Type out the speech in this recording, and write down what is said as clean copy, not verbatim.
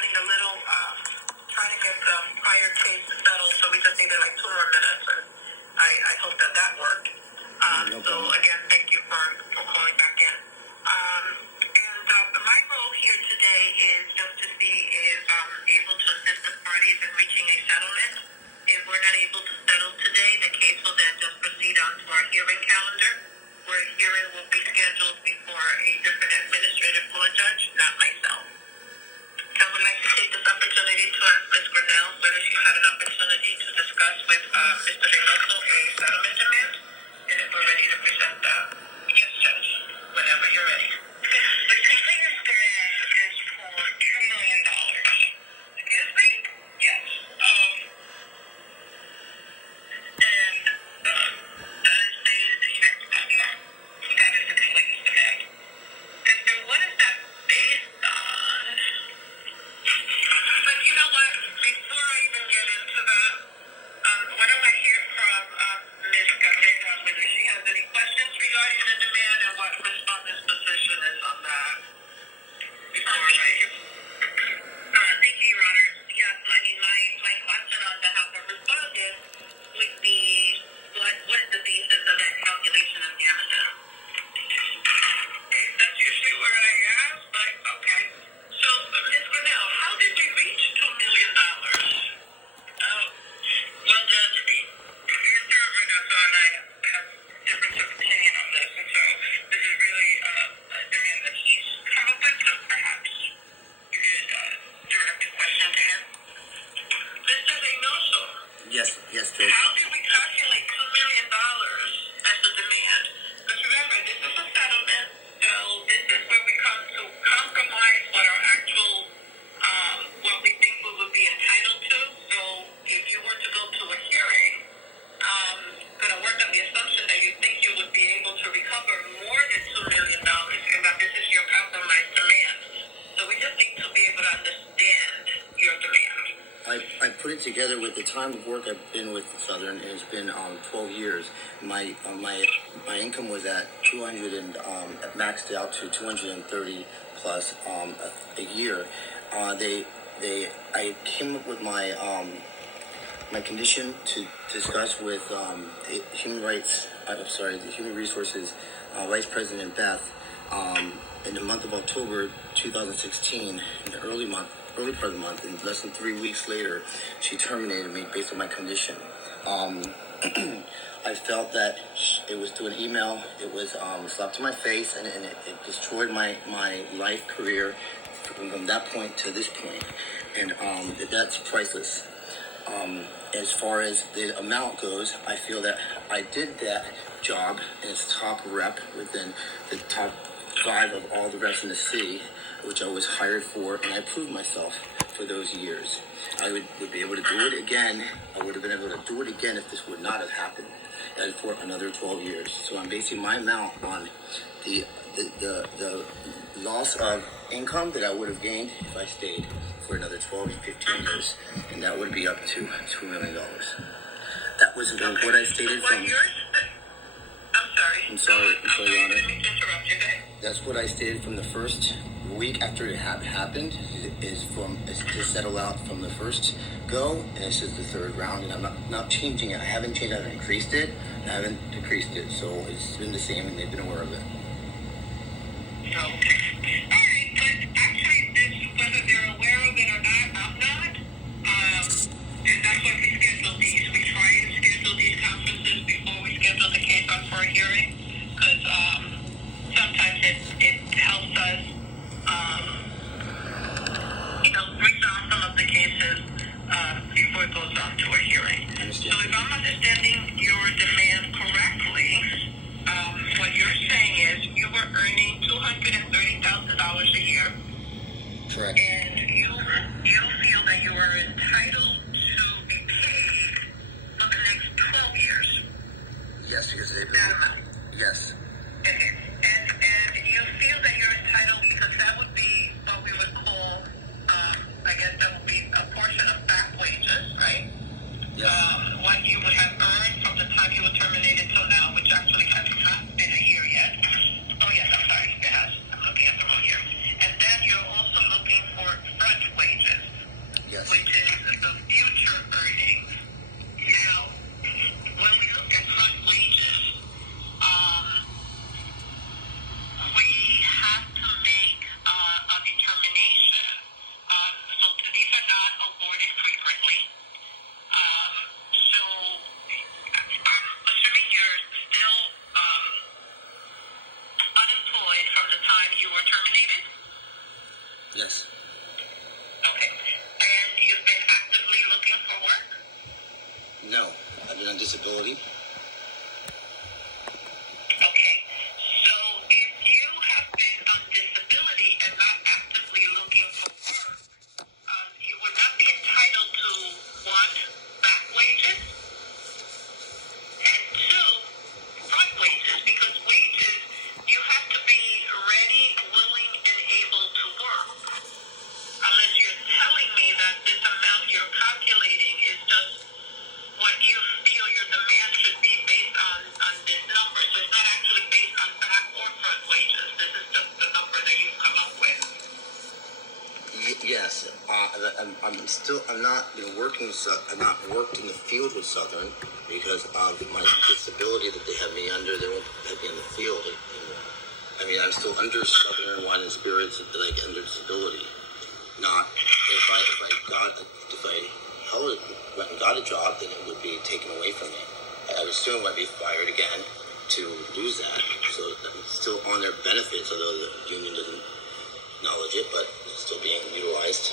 running a little, trying to get the prior case settled, so we just needed like 2 more minutes, and I hope that worked. So again, thank you for calling back in. And my role here today is just to see if I'm able to assist the parties in reaching a settlement. If we're not able to settle today, the case will then just proceed on to our hearing calendar, where a hearing will be scheduled before a different administrative law judge, not myself. I would like to take this opportunity to ask Ms. Grinnell whether she's had an opportunity to discuss with Mr. Reynoso a settlement demand, and if we're ready to present that. Yes, Judge, whenever you're ready. The complainant's demand is for $2 million. Excuse me? Yes. And that is the check amount. That is the complainant's demand. And so what is that based on? But you know what? Before I even get into that, why don't I hear from Ms. Cabrera whether she has any questions regarding the demand and what respondent's position is on that? Before thank you, Your Honor. Yes, I mean, my question on behalf of respondent would be, what is the basis of that calculation of damages? That's usually what I ask, but okay. So, Ms. Grinnell, how did we reach $2 million? Well, Judge, Mr. Reynoso and I have difference of opinion on this, and so this is really a demand that he's come up with, so perhaps you could direct a question to him. Mr. Reynoso, Yes, Judge. how did we calculate $2 million as the demand? Because remember, this is a settlement, so this is where we come to compromise what our actual, what we think we would be entitled to. So if you were to go to a hearing, going to work on the assumption that you think you would be able to recover more than $2 million, and that this is your compromise demand. So we just need to be able to understand your demand. I put it together with the time of work I've been with Southern, and it's been 12 years. My income was at 200 and maxed out to 230 plus a year. I came up with my my condition to discuss with the Human Resources Vice President Beth in the month of October 2016, in the early part of the month, and less than 3 weeks later, she terminated me based on my condition. I felt that it was through an email. It was slapped to my face, and it destroyed my life career from that point to this point, and that's priceless. As far as the amount goes, I feel that I did that job as top rep within the top 5 of all the reps in the city, which I was hired for, and I proved myself for those years. I would be able to do it again. I would have been able to do it again if this would not have happened, and for another 12 years. So I'm basing my amount on the loss of income that I would have gained if I stayed for another 12 to 15 years, and that would be up to $2 million. That was what I stated from... I'm sorry, Your Honor. That's what I stated from the first week after it happened, is to settle out from the first go, and this is the third round, and I'm not changing it. I haven't changed it. I haven't increased it, and I haven't decreased it, so it's been the same, and they've been aware of it. Okay. All right, but actually, whether they're aware of it or not, I'm not. And that's why we schedule these. We try and schedule these conferences before we schedule the case on for a hearing, because sometimes it helps us, resolve some of the cases before it goes on to a hearing. So if I'm understanding your demand correctly, what you're saying is you were earning $230,000 a year. Correct. And you feel that you are entitled to be paid for the next 12 years. Yes, because they've That amount. Yes. Okay. And you feel that you're entitled because that would be what we would call, I guess that would be a portion of back wages, right? Yes. What you would have earned from the time you were terminated till now, which actually has not been a year yet. Oh, yes, I'm sorry. It has. I'm looking at the wrong year. And then you're also looking for disability. Okay. So if you have been on disability and not actively looking for work, you would not be entitled to one, back wages, and two, front wages, because wages, you have to be ready, willing, and able to work. Unless you're telling me that this amount you're calculating is just what you feel your demand should be based on this number. So it's not actually based on back or front wages. This is just the number that you've come up with. Yes, I'm not been working. I've not worked in the field with Southern because of my disability that they have me under. They won't have me in the field anymore. I mean, I'm still under Southern Wine and Spirits, like under disability. Not if I held it, went and got a job, then it would be taken away from me. I would assume I'd be fired again to lose that. So I'm still on their benefits, although the union doesn't acknowledge it, but it's still being utilized.